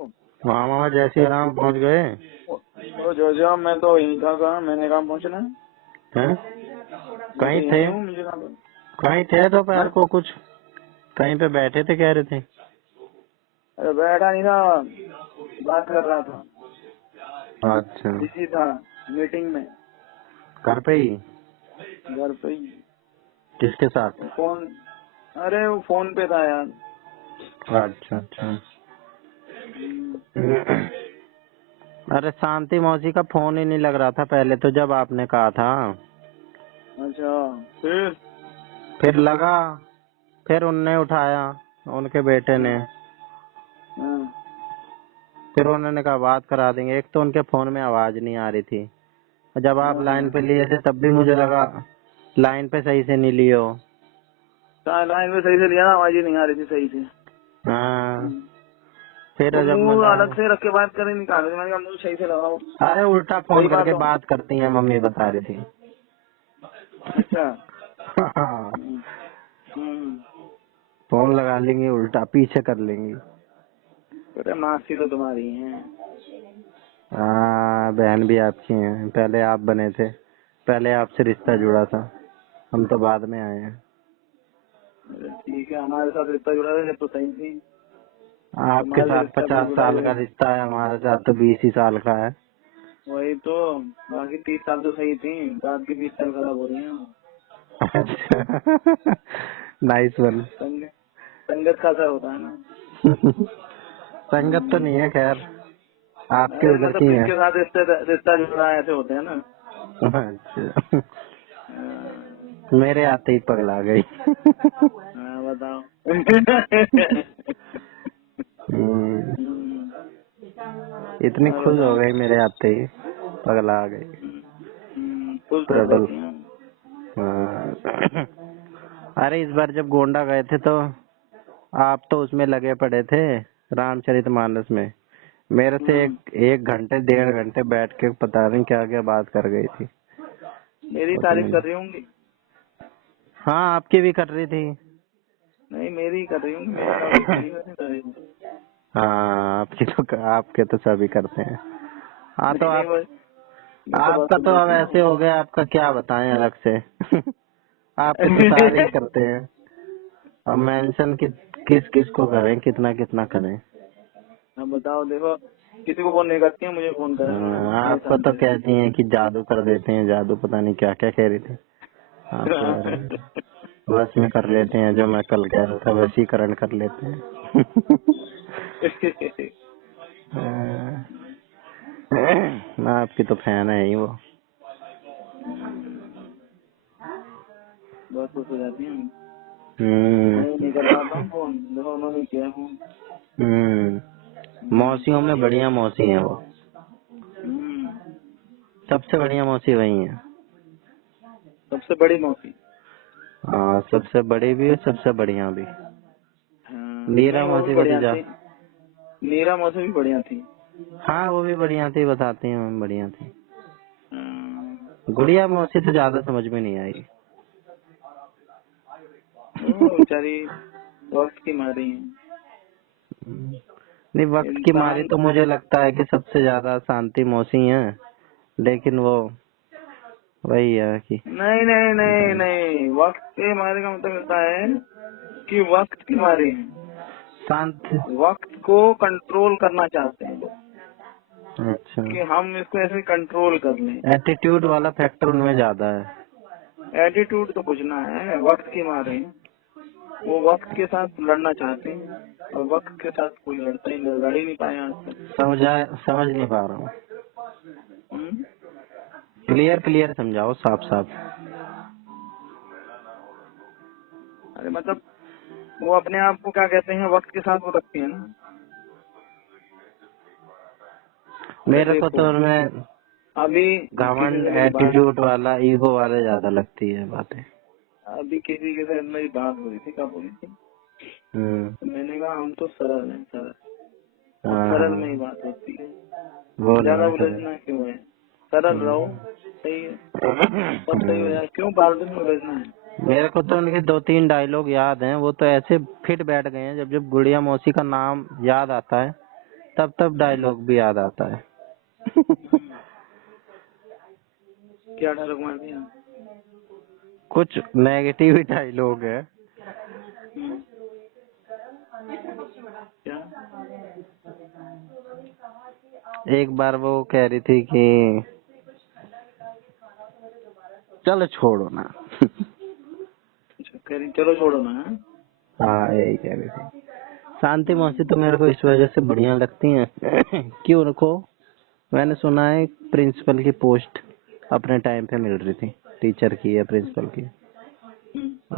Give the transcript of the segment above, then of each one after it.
हाँ मामा जय श्री राम पहुँच गए तो जो जो मैं तो यहीं था, कहाँ मैंने कहाँ पहुँचना है। हैं? मैं तो कहीं थे यहीं हूँ, मुझे कहाँ पे। कहीं थे दोपहर हाँ? को कुछ कहीं पे बैठे थे कह रहे थे। अरे बैठा नहीं था, बात कर रहा था, अच्छा बिजी था मीटिंग में। घर पे ही घर पे ही। किसके साथ? फोन, अरे वो फोन पे था यार। अच्छा अच्छा। अरे शांति मौसी का फोन ही नहीं लग रहा था पहले तो जब आपने कहा था। अच्छा फिर लगा, फिर उनने उठाया, उनके बेटे ने। हाँ, फिर उन्होंने कहा बात करा देंगे। एक तो उनके फोन में आवाज नहीं आ रही थी, जब आप लाइन पे लिए थे तब भी मुझे लगा लाइन पे सही से नहीं लिए हो। लाइन में सही से लिया ना, आवाज ही नहीं आ रही थी सही से। हाँ फिर वो जब मुंह मैंने, अलग से रख के बात कर निकाले, मैंने कहा मुंह सही से लगाओ। अरे उल्टा सही फोन बात करके हो। बात करती हैं मम्मी बता रही थी। अच्छा। हाँ, हम्म, हम्म। फोन लगा लेंगी उल्टा पीछे कर लेंगी। अरे मासी तो तुम्हारी है। हाँ बहन भी आपकी है, पहले आप बने थे, पहले आपसे रिश्ता जुड़ा था, हम तो बाद में आए हैं। अरे ठीक है, हमारे साथ रिश्ता जुड़ा है जब तो सही थी। आपके तुम्हारे साथ रिश्ता भी 50 जुड़ा साल का है। रिश्ता है, हमारे साथ तो 20 ही साल का है। वही तो, बाकी 30 साल तो सही थी, बाद की 20 साल खराब हो रही है। Nice one. संगत का असर होता है ना। संगत तो नहीं है खैर, आपके अरे उधर मतलब की है। जिसके साथ रिश्ता जुड़ा है ऐसे होते हैं ना। अच्छा हाँ, मेरे आते ही पगला गई। बताओ। हम्म, इतनी हाँ, खुश हो बताओ। गई मेरे आते ही पगला गई। खुश कर प्रबल। देती हैं। हाँ। अरे इस बार जब गोंडा गए थे तो आप तो उसमें लगे पड़े थे, रामचरितमानस में। मेरे से एक घंटे 1.5 घंटे बैठ के पता नहीं क्या क्या बात कर गई थी। मेरी तारीफ उसमें कर रही होंगी। हाँ आपकी भी कर रही थी। नहीं, मेरी कर रही होंगी, मेरी तारीफ थोड़ी करती तारीफ। हाँ आपकी तो, आपके तो सभी करते हैं। हाँ तो नहीं नहीं, आप, मैं तो बस आपका तो अब देती ऐसे हो गया, आपका क्या बताएं अलग से। आपके तो सारे ही करते हैं। अब मेंशन किस किस को करें, कितना कितना करें। अब बताओ, देखो किसी को फोन नहीं करती है, मुझे फोन करें मेरे आपको तो सामने से। कहती हैं कि जादू कर देते हैं, जादू पता नहीं क्या क्या कह रही थी आपके बारे में। बस में कर लेते हैं, जो मैं कल कह रहा था वशीकरण कर लेते हैं। मैं आपकी तो फैन है ही वो। बहुत खुश हो जाती है। हम्म। मैं नहीं कर पाता हूँ फोन, देखो उन्होंने किया फोन। मौसियों में बढ़िया मौसी है वो, सबसे बढ़िया मौसी वही है। सबसे बड़ी मौसी। हाँ सबसे बड़ी भी है, सबसे बढ़िया भी। हाँ, नीरा नहीं वो भी मौसी को तो बढ़िया जा, थी। नीरा मौसी भी बढ़िया थी। हाँ वो भी बढ़िया थी, बताती हूँ बढ़िया थी। हाँ, गुड़िया मौसी तो ज्यादा समझ में नहीं आई। वो बेचारी वक्त की मारी है। नहीं वक्त की मारी इंसान। तो मुझे लगता है कि सबसे ज्यादा शांति मौसी है, लेकिन वो वही है कि नहीं नहीं नहीं नहीं, वक्त के मारे का मतलब होता है कि वक्त की मारी है। शांत। वक्त को कंट्रोल करना चाहते हैं अच्छा, कि हम इसको ऐसे कंट्रोल कर लें। एटीट्यूड वाला फैक्टर उनमें ज्यादा है। एटीट्यूड तो कुछ ना है, वक्त की मारे हैं। वो वक्त के साथ लड़ना चाहते हैं और वक्त के साथ कोई लड़ता ही नहीं, लड़ ही नहीं पाया आज तक। समझ नहीं पा रहा हूँ। हम्म? क्लियर क्लियर समझाओ, साफ साफ। अरे मतलब वो अपने आप को क्या कहते हैं, वक्त के साथ वो रखती है ना। अरे मेरे को देखो, तो उनमें अभी किसी घमंड से मेरी बात एटीट्यूड वाला ईगो वाले ज्यादा लगती है बातें। अभी किसी के साथ मेरी बात हो रही थी, कब हुई थी। तो मैंने कहा हम तो सरल हैं, सरल। और सरल में ही हाँ बात होती है, वो नहीं ज्यादा है सर। उलझना क्यों है। सरल रहो, सही है, सब सही हो जाए, क्यों फालतू में उलझना है। मेरे को तो उनके 2-3 डायलॉग याद हैं, वो तो ऐसे फिट बैठ गए हैं। जब जब गुड़िया मौसी का नाम याद आता है तब डायलॉग भी याद आता है। क्या डायलॉग मार दिया? कुछ नेगेटिव ही डायलॉग है। क्या? एक बार वो कह रही थी कि चलो छोड़ो ना। अच्छा, कह रही चलो छोड़ो ना। हाँ? हाँ यही कह रही थी। शांति मौसी तो मेरे को इस वजह से बढ़िया लगती हैं कि उनको मैंने सुना है प्रिंसिपल की पोस्ट अपने टाइम पे मिल रही थी, टीचर की या प्रिंसिपल की।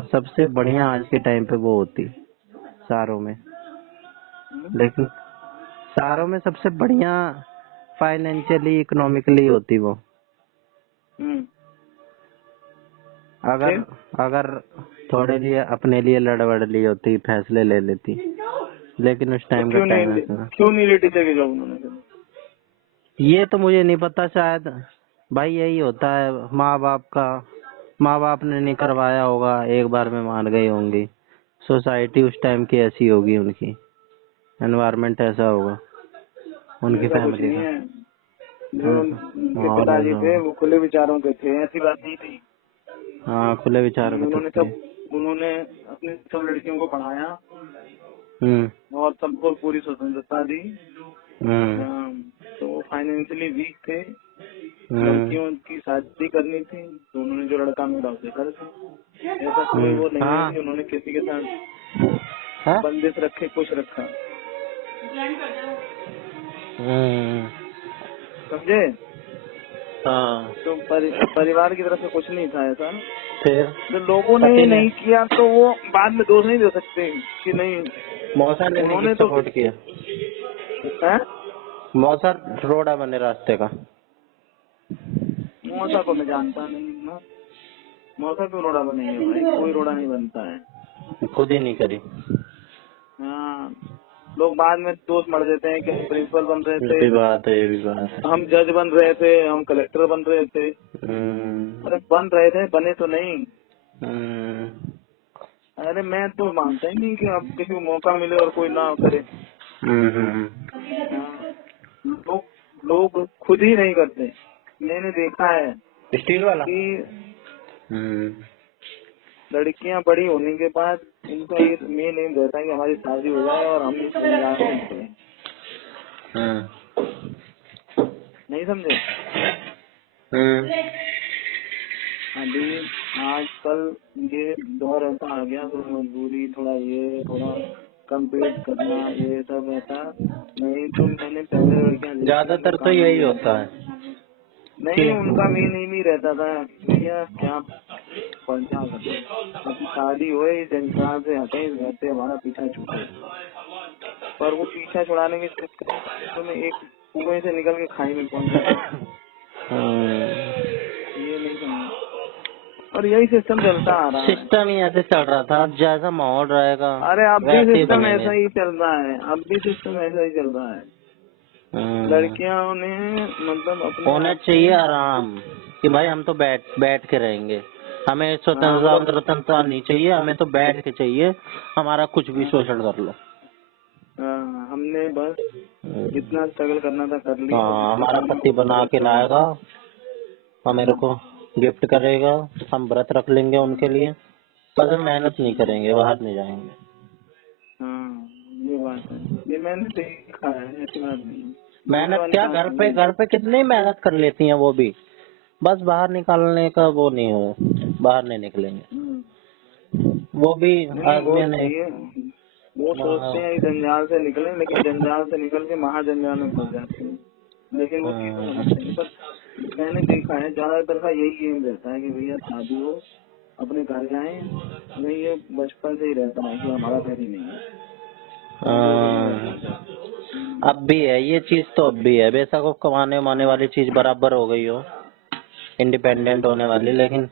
सबसे बढ़िया आज के टाइम पे वो होती सारों में, लेकिन सारों में सबसे बढ़िया फाइनेंशियली इकोनॉमिकली होती वो। अगर अगर थोड़े लिए अपने लिए लड़बड़ ली होती, फैसले ले लेती, लेकिन उस टाइम का टाइम ऐसा। क्यों नहीं ले टीचर की जॉब उन्होंने? ये तो मुझे नहीं पता, शायद भाई यही होता है माँ बाप ने नहीं करवाया होगा, एक बार में मान गई होंगी। सोसाइटी उस टाइम की ऐसी होगी, उनकी एनवायरनमेंट ऐसा होगा, उनकी फैमिली का। जो उनके पिताजी थे वो खुले विचारों के थे, ऐसी बात नहीं थी। हाँ खुले विचारों के थे। उन्होंने अपने सब लड़कियों को पढ़ाया और सबको पूरी स्वतंत्रता दी। तो वो फाइनेंशियली वीक थे, लड़कियों की शादी करनी थी तो उन्होंने जो लड़का मिला उसे कर दी। ऐसा कोई वो नहीं है कि उन्होंने किसी के साथ बंदिश रखे, कुछ रखा। समझे? हाँ। तो परिवार की तरफ से कुछ नहीं था ऐसा। फिर जो लोगों ने नहीं किया तो वो बाद में दोष नहीं दे सकते कि नहीं मौसा ने उन्होंने तो सपोर्ट किया है। मौसा रोड़ा बने रास्ते का। मौसा को मैं जानता नहीं ना, मौसा क्यों रोड़ा बनेंगे भाई? कोई रोड़ा नहीं बनता है, खुद ही नहीं करी। हाँ, लोग बाद में दोस्त मर देते हैं कि प्रिंसिपल बन रहे थे, ये भी बात है, हम जज बन रहे थे, हम कलेक्टर बन रहे थे। अरे बन रहे थे, बने तो नहीं। अरे मैं तो मानता ही नहीं कि अब किसी को मौका मिले और कोई ना करे। लोग खुद ही नहीं करते, मैंने देखा है स्टील वाला कि लड़कियां बड़ी होने के बाद इनका ये मेन एम रहता है कि हमारी शादी हो जाए और हम इस दुनिया से निकलें। नहीं समझे? अभी आजकल ये दौर ऐसा आ गया, तो मजबूरी थोड़ा कंप्लीट करना ये सब ऐसा नहीं। तो मैंने पहले लड़कियां ज्यादातर तो यही होता है। नहीं, उनका मेन एम ही रहता था भैया क्या पंचा करते, शादी हुए इस संसार से हटे, इस घर से हमारा पीछा छूटे। पर वो पीछा छुड़ाने के चक्कर में एक कुएं से निकल के खाई में पहुंच गए। ये नहीं समझ, और यही सिस्टम चलता आ रहा है। सिस्टम ही ऐसे चल रहा था, अब जैसा माहौल रहेगा। अरे अब भी सिस्टम ऐसा ही चल रहा है, अब भी सिस्टम ऐसा ही चल रहा है। लड़कियों ने मतलब अपने होना चाहिए आराम कि भाई हम तो बैठ के रहेंगे, हमें स्वतंत्रता नहीं चाहिए, हमें तो बैठ के चाहिए, हमारा कुछ भी शोषण कर लो। हमने बस जितना स्ट्रगल करना था कर लिया। हमारा पति बना के लाएगा, और मेरे को गिफ्ट करेगा, हम व्रत रख लेंगे उनके लिए, बस हम मेहनत नहीं करेंगे, बाहर नहीं जाएंगे। ये बात है, ये मैंने देखा है, ऐसी बात नहीं। मेहनत क्या, घर पे कितनी मेहनत कर लेती हैं वो भी, बस बाहर निकालने का वो नहीं हो, बाहर नहीं निकलेंगे वो भी। आदमी नहीं, वो सोचते हैं जंजाल से निकले, लेकिन जंजाल से निकल के महाजंजाल में फंस जाते हैं। लेकिन वो चीज होना चाहिए। पर मैंने देखा है ज्यादातर का यही एम रहता है कि भैया शादी हो, अपने घर जाएं। नहीं, ये बचपन से ही रहता है कि हमारा घर ही नहीं है। अब भी है ये चीज, तो अब भी है, बेशक वो कमाने उमाने वाली चीज बराबर हो गई हो, इंडिपेंडेंट होने वाली, लेकिन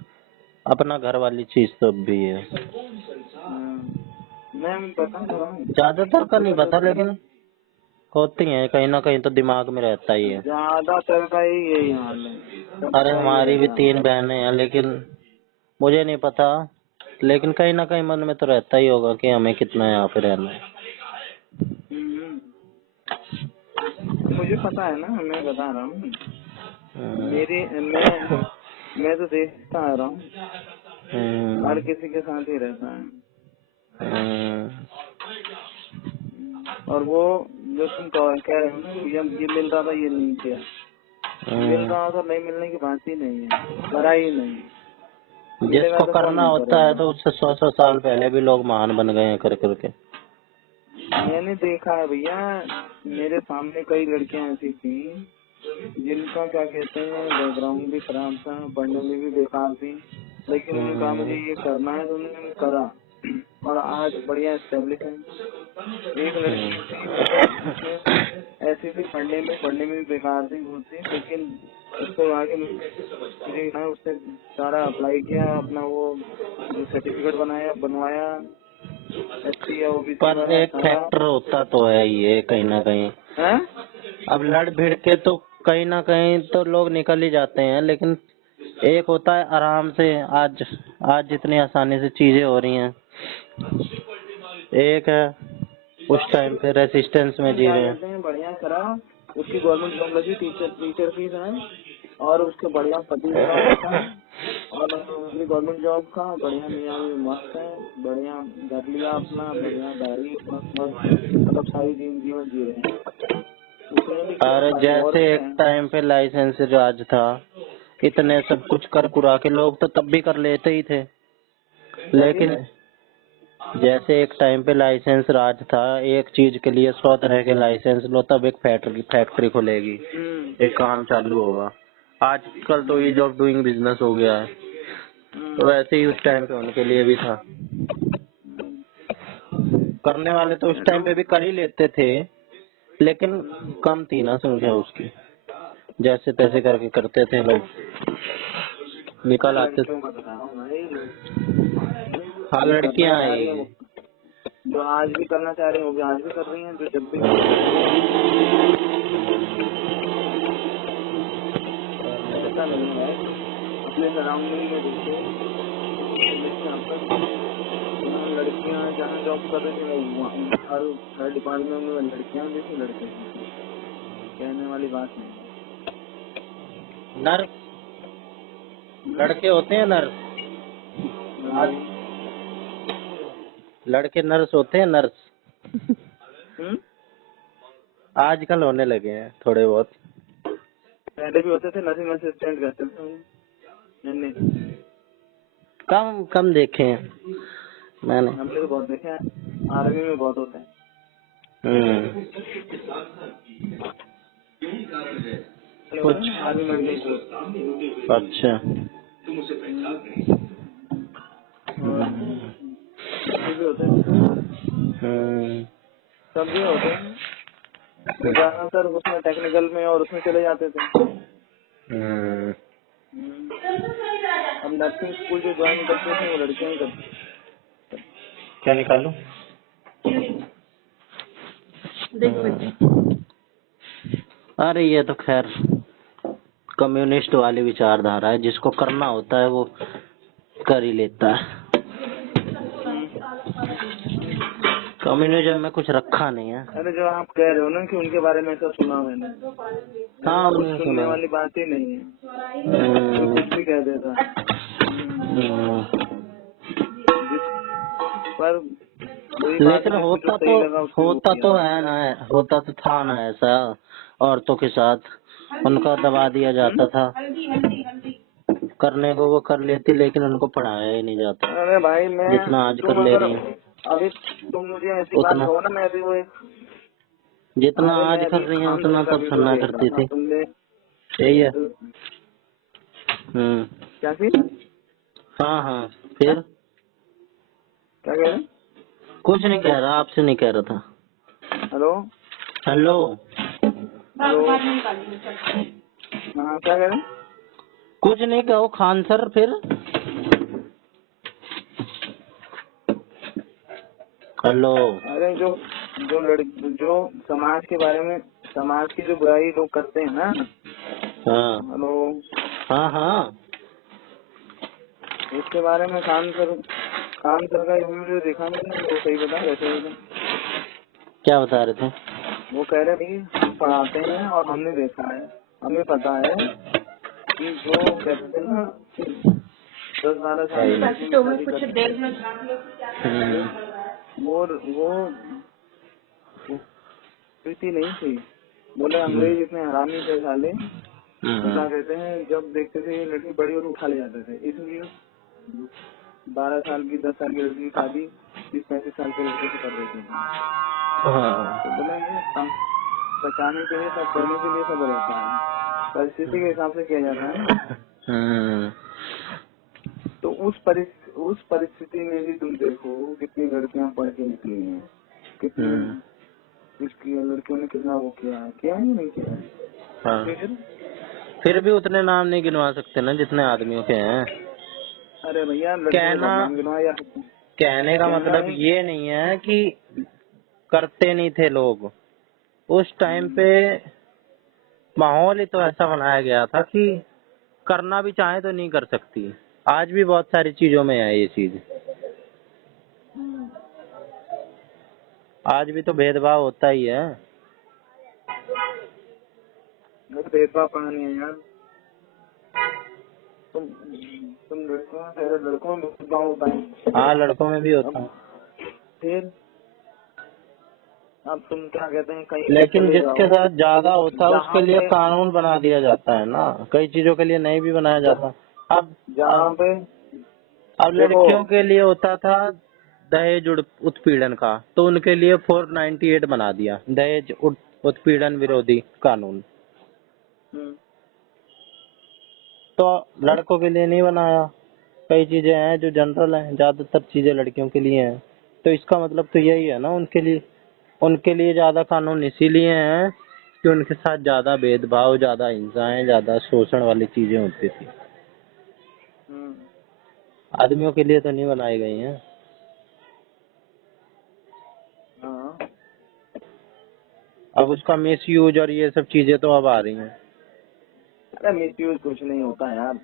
अपना घर वाली चीज तो अब भी है। मैं पता ज्यादातर का नहीं पता, लेकिन होती है कहीं ना कहीं, तो दिमाग में रहता ही है। ज्यादातर का ही यही हाल है। अरे हमारी भी 3 बहनें हैं, लेकिन मुझे नहीं पता, लेकिन कहीं ना कहीं मन में तो रहता ही होगा कि हमें कितना यहाँ पे रहना है। मुझे पता है ना, मैं बता रहा हूँ। मैं तो देखता आ रहा हूँ, हर किसी के साथ ही रहता है। और वो जो तुम कह रहे हो ना, ये मिल रहा था, ये नहीं किया, मिल रहा था, नहीं मिलने की बात ही नहीं है, करा ही नहीं। जिसको करना होता है तो उससे 100 साल पहले भी लोग महान बन गए हैं कर करके। मैंने देखा है भैया, मेरे सामने कई लड़कियां ऐसी थी जिनका क्या कहते हैं बैकग्राउंड भी खराब था, पढ़ने में भी बेकार थी, लेकिन उन्होंने कहा मुझे ये करना है तो उन्होंने करा, और आज बढ़िया एस्टेब्लिश है। एक लड़की ऐसी थी, पढ़ने में भी बेकार थी बहुत थी, लेकिन उसको आगे मुझे उससे सारा अप्लाई किया, अपना वो जो सर्टिफिकेट बनवाया, SC या OBC पर एक फैक्टर होता तो है ये कहीं ना कहीं है? अब लड़ भिड़ के तो कहीं ना कहीं तो लोग निकल ही जाते हैं, लेकिन एक होता है आराम से, आज जितनी आसानी से चीजें हो रही हैं, एक है उस टाइम पे रेसिस्टेंस में जी रहे हैं। बढ़िया करा, उसकी गवर्नमेंट जॉब लगी, टीचर फीस है, और उसके बढ़िया पति और उसकी गवर्नमेंट जॉब का बढ़िया मियाँ भी मस्त है, बढ़िया घर लिया अपना, बढ़िया गाड़ी, मतलब सारी जीवन जी रहे हैं। अरे जैसे एक टाइम पे लाइसेंस राज था, इतने सब कुछ कर कुरा के लोग तो तब भी कर लेते ही थे, लेकिन जैसे एक टाइम पे लाइसेंस राज था, एक चीज के लिए 100 तरह के लाइसेंस लो, तब एक फैक्ट्री खुलेगी, एक काम चालू होगा। आजकल तो ईज ऑफ डूइंग बिजनेस हो गया है, तो वैसे ही उस टाइम पे उनके लिए भी था। करने वाले तो उस टाइम पे भी कर ही लेते थे, लेकिन कम थी ना संख्या उसकी, जैसे तैसे करके करते थे लोग, निकल आते थे। हाँ लड़कियां आई जो आज भी करना चाह रही होगी, आज भी कर रही हैं, जो जब भी पता नहीं है अपने सराउंडिंग में देखो, लड़कियां जहाँ जॉब कर रही थी हर डिपार्टमेंट में लड़कियां भी थी, लड़के कहने वाली बात नहीं। नर्स लड़के होते हैं, नर्स लड़के नर्स होते हैं, नर्स आजकल होने लगे हैं थोड़े बहुत, पहले भी होते थे, नर्सिंग असिस्टेंट करते थे, कम देखे हैं मैंने, हमने तो बहुत देखे हैं, आर्मी में बहुत होते हैं। कुछ आर्मी में अच्छा भी होते हैं, सब भी होते हैं, ज्यादातर उसमें टेक्निकल में और उसमें चले जाते थे। अब नर्सिंग स्कूल जो ज्वाइन करते थे वो लड़कियां ही करती। क्या निकालूं? अरे ये तो खैर कम्युनिस्ट वाली विचारधारा है, जिसको करना होता है वो कर ही लेता है। कम्युनिज्म में कुछ रखा नहीं है। अरे जो आप कह रहे हो ना कि उनके बारे में तो सुना मैंने, हाँ सुनने वाली बात ही नहीं है, तो कुछ भी कह देता। पर लेकिन होता तो था ना ऐसा, औरतों के साथ उनका दबा दिया जाता था, करने को वो कर लेती, लेकिन उनको पढ़ाया ही नहीं जाता। अरे भाई मैं जितना आज कर ले रही है, अभी तुम मुझे ऐसी बात कहो ना, मैं अभी वो जितना आज कर रही है उतना तब सुनना करती थी। यही है। क्या चीज? हाँ फिर क्या कह रहे? कुछ नहीं कह रहा, आपसे नहीं कह रहा था। हेलो हेलो हाँ क्या कह रहे? कुछ नहीं कहो खान सर। फिर हेलो। अरे जो समाज के बारे में, समाज की जो बुराई लोग करते हैं ना। हाँ हेलो। हाँ इसके बारे में खान सर का वीडियो देखा मैंने, वो सही बता रहे थे। क्या बता रहे थे? वो कह रहे थे हम पढ़ाते हैं और हमने देखा है, हमें पता है कि जो कहते थे ना 10-12 साल की कुछ देर में वो प्रीति नहीं थी। बोले अंग्रेज इतने हरामी थे साले, तो क्या कहते हैं जब देखते थे ये लड़की बड़ी और उठा ले जाते थे, इसलिए 12 साल की 10 साल की लड़की की शादी 30-35 साल के लड़के से कर देते थे। तो बोले ये बचाने के लिए सब करने के लिए सब रहता है, परिस्थिति के हिसाब से किया जाता है ना। तो उस परिस्थिति में भी तुम देखो कितनी लड़कियां पढ़ के निकली हैं, कितनी इसकी लड़कियों ने कितना वो किया है, क्या नहीं किया है। हाँ। फिर भी उतने नाम नहीं गिनवा सकते ना जितने आदमियों के हैं। अरे भैया कहने का मतलब ये नहीं है कि करते नहीं थे लोग, उस टाइम पे माहौल ही तो ऐसा बनाया गया था कि करना भी चाहे तो नहीं कर सकती। आज भी बहुत सारी चीजों में है ये चीज, आज भी तो भेदभाव होता ही है। भेदभाव कहाँ नहीं है यार, तुम लड़कों में भेदभाव होता है। हाँ लड़कों में भी होता है। फिर अब तुम क्या कहते हैं कहीं, लेकिन जिसके साथ ज्यादा होता है उसके लिए कानून बना दिया जाता है ना, कई चीजों के लिए नहीं भी बनाया जाता। अब जहाँ पे अब लड़कियों के लिए होता था दहेज उत्पीड़न का, तो उनके लिए 498 बना दिया, दहेज उत्पीड़न विरोधी कानून। तो लड़कों के लिए नहीं बनाया। कई चीजें हैं जो जनरल हैं, ज्यादातर चीजें लड़कियों के लिए हैं। तो इसका मतलब तो यही है ना, उनके लिए ज्यादा कानून इसीलिए हैं कि उनके साथ ज्यादा भेदभाव, ज्यादा हिंसाएं, ज्यादा शोषण वाली चीजें होती थी। आदमियों के लिए तो नहीं बनाई गई हैं। अब उसका मिसयूज और ये सब चीजें तो अब आ रही हैं। अरे मिसयूज कुछ नहीं होता यार,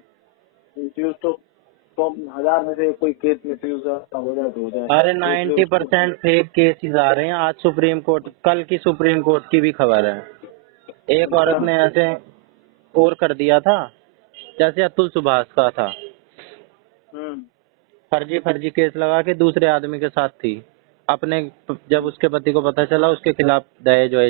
मिसयूज तो 1000 में से कोई केस मिसयूज हो जाए तो हो जाए। अरे 90% फेक केसेस आ रहे हैं। आज सुप्रीम कोर्ट, कल की सुप्रीम कोर्ट की भी खबर है, एक औरत ने ऐसे और कर दिया था जैसे अतुल सुभाष का था, फर्जी केस लगा के दूसरे आदमी के साथ थी। अपने जब उसके पति को पता चला उसके खिलाफ दहेज